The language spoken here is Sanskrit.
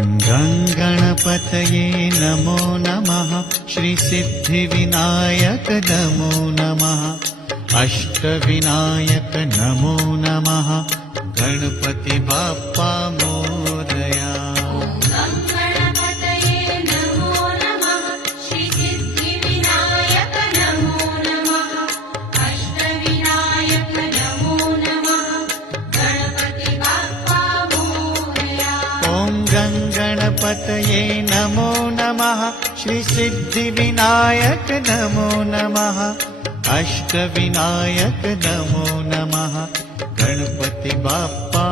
गणपतये नमो नमः। श्रीसिद्धिविनायक नमो नमः। अष्टविनायक नमो नमः। गणपति बाप्पा मोरया। गणपतये नमो नमः। श्रीसिद्धिविनायक नमो नमः। अष्टविनायक नमो नमः। गणपति बाप्पा मोरया। गणपतये नमो नमः। श्रीसिद्धिविनायक नमो नमः। अष्टविनायक नमो नमः। गणपति बाप्पा